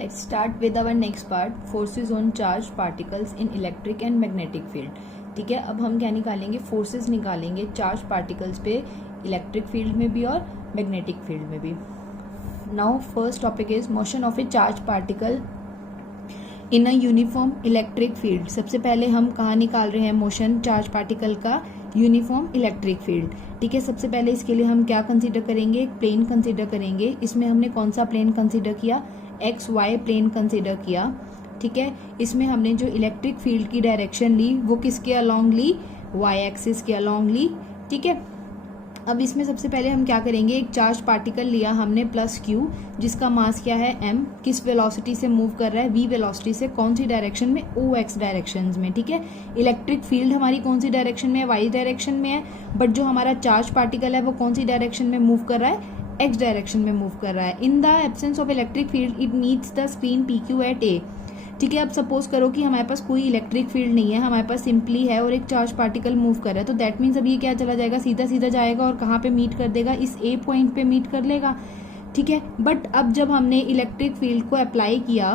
Let's start with our next part, forces on charged particles in electric and magnetic field. ठीक है, अब हम क्या निकालेंगे, फोर्सेस निकालेंगे चार्ज पार्टिकल्स पे इलेक्ट्रिक फील्ड में भी और मैग्नेटिक फील्ड में भी. Now first topic is motion of A charge particle in a uniform electric field. सबसे पहले हम कहाँ निकाल रहे हैं मोशन चार्ज पार्टिकल का, यूनिफॉर्म इलेक्ट्रिक फील्ड. ठीक है, सबसे पहले इसके लिए हम क्या कंसीडर करेंगे, एक प्लेन कंसीडर करेंगे. इसमें हमने कौन सा प्लेन कंसीडर किया, एक्स वाई प्लेन कंसीडर किया. ठीक है, इसमें हमने जो इलेक्ट्रिक फील्ड की डायरेक्शन ली वो किसके अलोंग ली, वाई एक्सिस के अलोंग ली. ठीक है, अब इसमें सबसे पहले हम क्या करेंगे, एक चार्ज पार्टिकल लिया हमने प्लस क्यू, जिसका मास क्या है एम, किस वेलोसिटी से मूव कर रहा है, वी वेलोसिटी से, कौन सी डायरेक्शन में, ओ एक्स डायरेक्शन में. ठीक है, इलेक्ट्रिक फील्ड हमारी कौन सी डायरेक्शन में है, वाई डायरेक्शन में है, बट जो हमारा चार्ज पार्टिकल है वो कौन सी डायरेक्शन में मूव कर रहा है, एक्स डायरेक्शन में मूव कर रहा है. In the absence of electric field it meets the screen P Q at A. ठीक है, अब सपोज करो कि हमारे पास कोई इलेक्ट्रिक फील्ड नहीं है, हमारे पास सिंपली है और एक चार्ज पार्टिकल मूव कर रहा है, तो दैट मीन्स अब ये क्या चला जाएगा, सीधा सीधा जाएगा और कहाँ पे मीट कर देगा, इस ए पॉइंट पे मीट कर लेगा. ठीक है, बट अब जब हमने इलेक्ट्रिक फील्ड को अप्लाई किया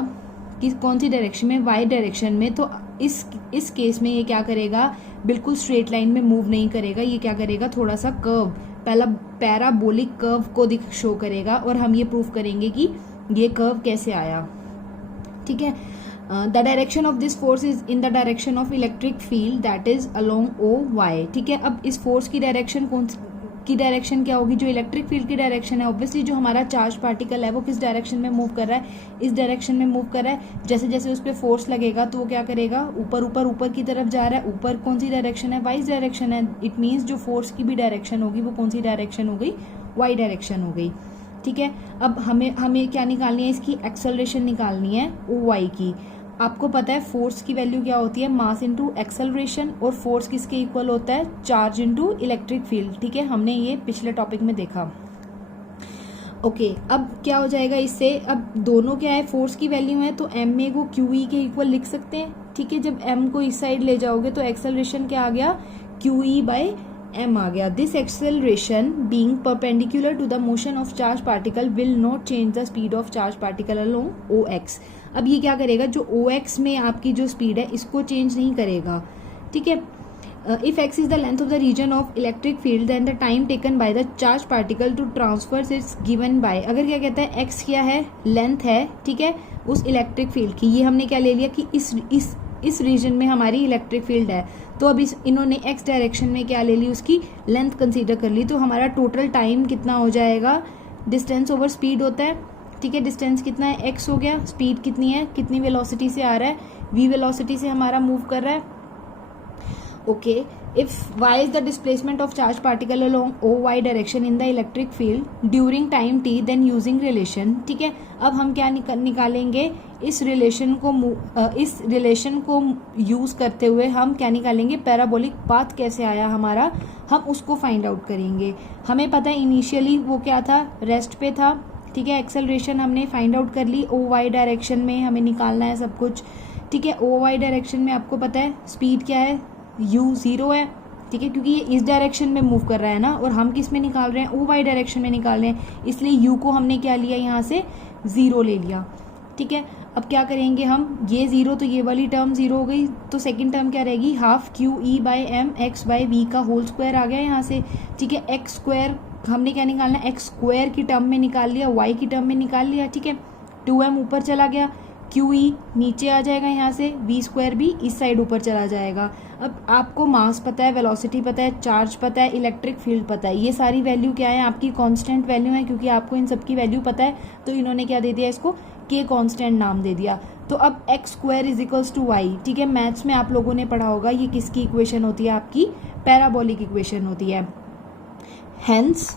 कि कौन सी डायरेक्शन में, वाई डायरेक्शन में, तो इस केस में ये क्या करेगा, बिल्कुल स्ट्रेट लाइन में मूव नहीं करेगा, ये क्या करेगा, थोड़ा सा कर्व, पहला पैराबोलिक कर्व को शो करेगा और हम ये प्रूव करेंगे कि ये कर्व कैसे आया. ठीक है, the direction of this force is in the direction of electric field that is along O Y. ठीक है, अब इस फोर्स की डायरेक्शन डायरेक्शन क्या होगी, जो इलेक्ट्रिक फील्ड की डायरेक्शन है, ऑब्वियसली जो हमारा चार्ज पार्टिकल है वो किस डायरेक्शन में मूव कर रहा है, इस डायरेक्शन में मूव कर रहा है. जैसे जैसे उस पर फोर्स लगेगा तो वो क्या करेगा, ऊपर ऊपर ऊपर की तरफ जा रहा है. ऊपर कौन सी डायरेक्शन है, वाई डायरेक्शन है. इट मीन्स जो फोर्स की भी डायरेक्शन होगी वो कौन सी डायरेक्शन हो गई, वाई डायरेक्शन हो गई. ठीक है, अब हमें क्या निकालनी है, इसकी एक्सेलरेशन निकालनी है ओ वाई की. आपको पता है फोर्स की वैल्यू क्या होती है, मास इनटू एक्सेलरेशन, और फोर्स किसके इक्वल होता है, चार्ज इनटू इलेक्ट्रिक फील्ड. ठीक है, हमने ये पिछले टॉपिक में देखा. ओके, अब क्या हो जाएगा इससे, अब दोनों क्या है, फोर्स की वैल्यू है तो एम में को क्यू ई के इक्वल लिख सकते हैं. ठीक है, जब एम को इस साइड ले जाओगे तो एक्सेलरेशन क्या आ गया, क्यू ई बाई एम आ गया. This acceleration being perpendicular to the motion of charge particle will not change the speed of charge particle along O X. अब ये क्या करेगा, जो ओ एक्स में आपकी जो स्पीड है इसको चेंज नहीं करेगा. ठीक है, if X is the length of the region of electric field then the time taken by the charge particle to transfer its given by. अगर क्या कहता है, एक्स क्या है, लेंथ है. ठीक है, उस इलेक्ट्रिक फील्ड की, ये हमने क्या ले लिया कि इस रीजन में हमारी इलेक्ट्रिक फील्ड है, तो अब इन्होंने एक्स डायरेक्शन में क्या ले ली, उसकी लेंथ कंसीडर कर ली. तो हमारा टोटल टाइम कितना हो जाएगा, डिस्टेंस ओवर स्पीड होता है. ठीक है, डिस्टेंस कितना है, एक्स हो गया, स्पीड कितनी है, कितनी वेलोसिटी से आ रहा है, वी वेलोसिटी से हमारा मूव कर रहा है. Okay, if y is the displacement of charge particle along OY direction in the electric field during time t then using relation. ठीक है, अब हम क्या निकालेंगे, इस रिलेशन को यूज करते हुए हम क्या निकालेंगे, पैराबोलिक पाथ कैसे आया हमारा, हम उसको फाइंड आउट करेंगे. हमें पता है इनिशियली वो क्या था, रेस्ट पे था. ठीक है, एक्सेलरेशन हमने फाइंड आउट कर ली, ओ वाई डायरेक्शन में हमें निकालना है सब कुछ. ठीक है, ओ वाई डायरेक्शन में आपको पता है स्पीड क्या है, u जीरो है. ठीक है, क्योंकि ये इस डायरेक्शन में मूव कर रहा है ना, और हम किस में निकाल रहे हैं, ओ वाई डायरेक्शन में निकाल रहे हैं, इसलिए u को हमने क्या लिया, यहाँ से जीरो ले लिया. ठीक है, अब क्या करेंगे हम, ये जीरो तो ये वाली टर्म जीरो हो गई, तो सेकंड टर्म क्या रहेगी, half Q E by M X by V का होल स्क्वायर आ गया यहाँ से. ठीक है, एक्स स्क्वायर हमने क्या निकालना है, एक्स स्क्वायर की टर्म में निकाल लिया, वाई की टर्म में निकाल लिया. ठीक है, 2m ऊपर चला गया, क्यू ई नीचे आ जाएगा यहाँ से, वी स्क्वायर भी इस साइड ऊपर चला जाएगा. अब आपको मास पता है, वेलोसिटी पता है, चार्ज पता है, इलेक्ट्रिक फील्ड पता है, ये सारी वैल्यू क्या है, आपकी कांस्टेंट वैल्यू है. क्योंकि आपको इन सबकी वैल्यू पता है तो इन्होंने क्या दे दिया, इसको के कांस्टेंट नाम दे दिया. तो अब X square is equals to Y. ठीक है, मैथ्स में आप लोगों ने पढ़ा होगा, ये किसकी इक्वेशन होती है, आपकी पैराबोलिक इक्वेशन होती है. Hence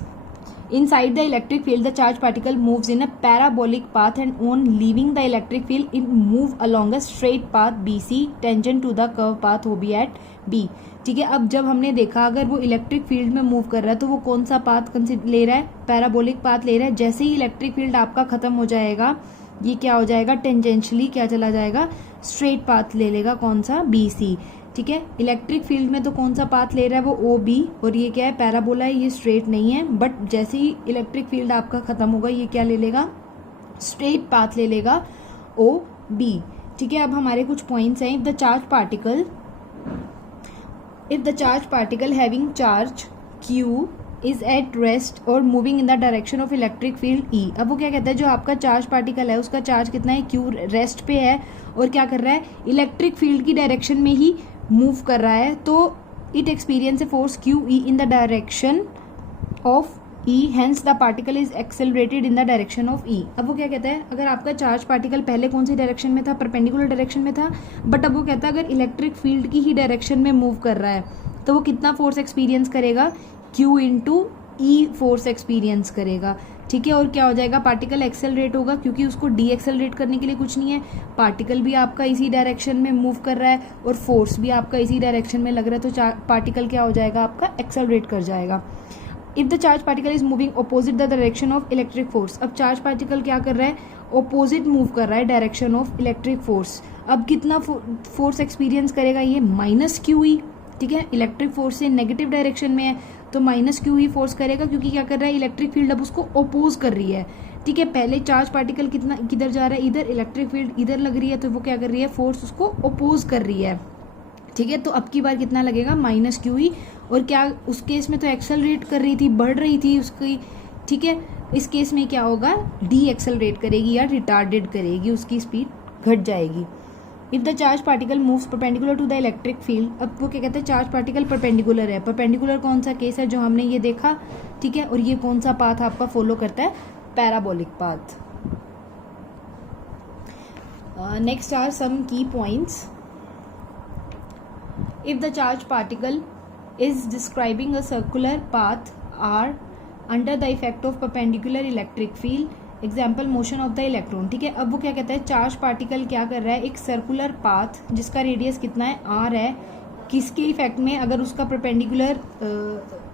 inside the electric field the charge particle moves in a parabolic path and on leaving the electric field it move along a straight path BC tangent to the curve path OB at B. ठीक है, अब जब हमने देखा अगर वो electric field में move कर रहा है तो वो कौन सा पाथ ले रहा है, पैराबोलिक पाथ ले रहा है. जैसे ही इलेक्ट्रिक फील्ड आपका खत्म हो जाएगा, ये क्या हो जाएगा, टेंजेंशियली क्या चला जाएगा, स्ट्रेट पाथ ले लेगा, कौन सा, BC. ठीक है, इलेक्ट्रिक फील्ड में तो कौन सा पाथ ले रहा है, वो ओ बी, और ये क्या है, पैराबोला है, ये स्ट्रेट नहीं है. बट जैसे ही इलेक्ट्रिक फील्ड आपका खत्म होगा, ये क्या ले लेगा, स्ट्रेट पाथ ले लेगा ओ बी। ठीक है, अब हमारे कुछ पॉइंट्स हैं। If the charge particle having charge Q is at rest और moving in the direction of electric field E। अब वो क्या कहता है, जो आपका चार्ज पार्टिकल है उसका चार्ज कितना है, Q रेस्ट पे है और क्या कर रहा है, इलेक्ट्रिक फील्ड की डायरेक्शन में ही मूव कर रहा है, तो it experience a force QE in the direction of E, hence the particle is accelerated in the direction of E। अब वो क्या कहता है, अगर आपका चार्ज पार्टिकल पहले कौन सी डायरेक्शन में था, परपेंडिकुलर डायरेक्शन में था, बट अब वो कहता है अगर इलेक्ट्रिक फील्ड की ही डायरेक्शन में मूव कर रहा है तो वो कितना फोर्स एक्सपीरियंस करेगा, Q into E force experience करेगा। ठीक है, और क्या हो जाएगा, पार्टिकल एक्सेलरेट होगा क्योंकि उसको डी एक्सेलरेट करने के लिए कुछ नहीं है, पार्टिकल भी आपका इसी डायरेक्शन में मूव कर रहा है और फोर्स भी आपका इसी डायरेक्शन में लग रहा है, तो पार्टिकल क्या हो जाएगा, आपका एक्सेलरेट कर जाएगा। If the charge particle is moving opposite the direction of electric force. अब चार्ज पार्टिकल क्या कर रहा है, अपोजिट मूव कर रहा है डायरेक्शन ऑफ इलेक्ट्रिक फोर्स। अब कितना फोर्स एक्सपीरियंस करेगा ये, माइनस QE। ठीक है, इलेक्ट्रिक फोर्स से नेगेटिव डायरेक्शन में है तो माइनस QE फोर्स करेगा, क्योंकि क्या कर रहा है, इलेक्ट्रिक फील्ड अब उसको अपोज कर रही है। ठीक है, पहले चार्ज पार्टिकल किधर जा रहा है, इधर, इलेक्ट्रिक फील्ड इधर लग रही है, तो वो क्या कर रही है, फोर्स उसको अपोज कर रही है। ठीक है, तो अब की बार कितना लगेगा, माइनस QE। और क्या उस केस में तो एक्सेलरेट कर रही थी, बढ़ रही थी उसकी। ठीक है, इस केस में क्या होगा, डी एक्सेलरेट करेगी या रिटार्डेड करेगी, उसकी स्पीड घट जाएगी। If the charge particle moves perpendicular to the electric field. अब वो क्या कहते हैं, चार्ज पार्टिकल परपेंडिकुलर है। परपेंडिकुलर कौन सा केस है, जो हमने ये देखा। ठीक है, और ये कौन सा पाथ आपका फॉलो करता है, parabolic path. Next are some key points. If the charged particle is describing a circular path R under the effect of perpendicular electric field, example motion of the electron। ठीक है, अब वो क्या कहता है, चार्ज पार्टिकल क्या कर रहा है, एक सर्कुलर पाथ जिसका रेडियस कितना है, R है, किसके इफेक्ट में, अगर उसका परपेंडिकुलर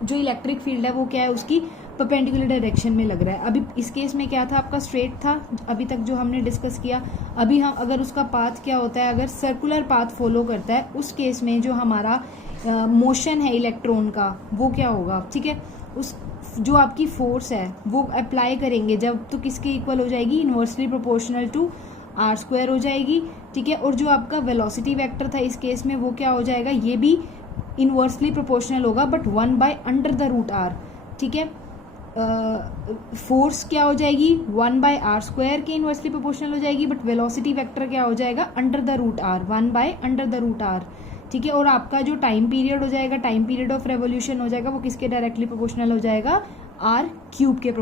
जो इलेक्ट्रिक फील्ड है वो क्या है, उसकी परपेंडिकुलर डायरेक्शन में लग रहा है। अभी इस केस में क्या था, आपका स्ट्रेट था अभी तक जो हमने डिस्कस किया। अभी हम अगर उसका पाथ क्या होता है, अगर सर्कुलर पाथ फॉलो करता है, उस केस में जो हमारा मोशन है इलेक्ट्रॉन का वो क्या होगा। ठीक है, उस जो आपकी फोर्स है वो अप्लाई करेंगे जब, तो किसके इक्वल हो जाएगी, इनवर्सली प्रोपोर्शनल टू R² हो जाएगी। ठीक है, और जो आपका वेलोसिटी वेक्टर था इस केस में वो क्या हो जाएगा, ये भी इनवर्सली प्रोपोर्शनल होगा, बट 1/√R। ठीक है, फोर्स क्या हो जाएगी, 1/R² के इनवर्सली प्रोपोर्शनल हो जाएगी, बट वेलोसिटी वेक्टर क्या हो जाएगा, √R, 1/√R। ठीक है, और आपका जो टाइम पीरियड हो जाएगा, टाइम पीरियड ऑफ रेवोल्यूशन हो जाएगा, वो किसके डायरेक्टली प्रोपोर्शनल हो जाएगा, R³ के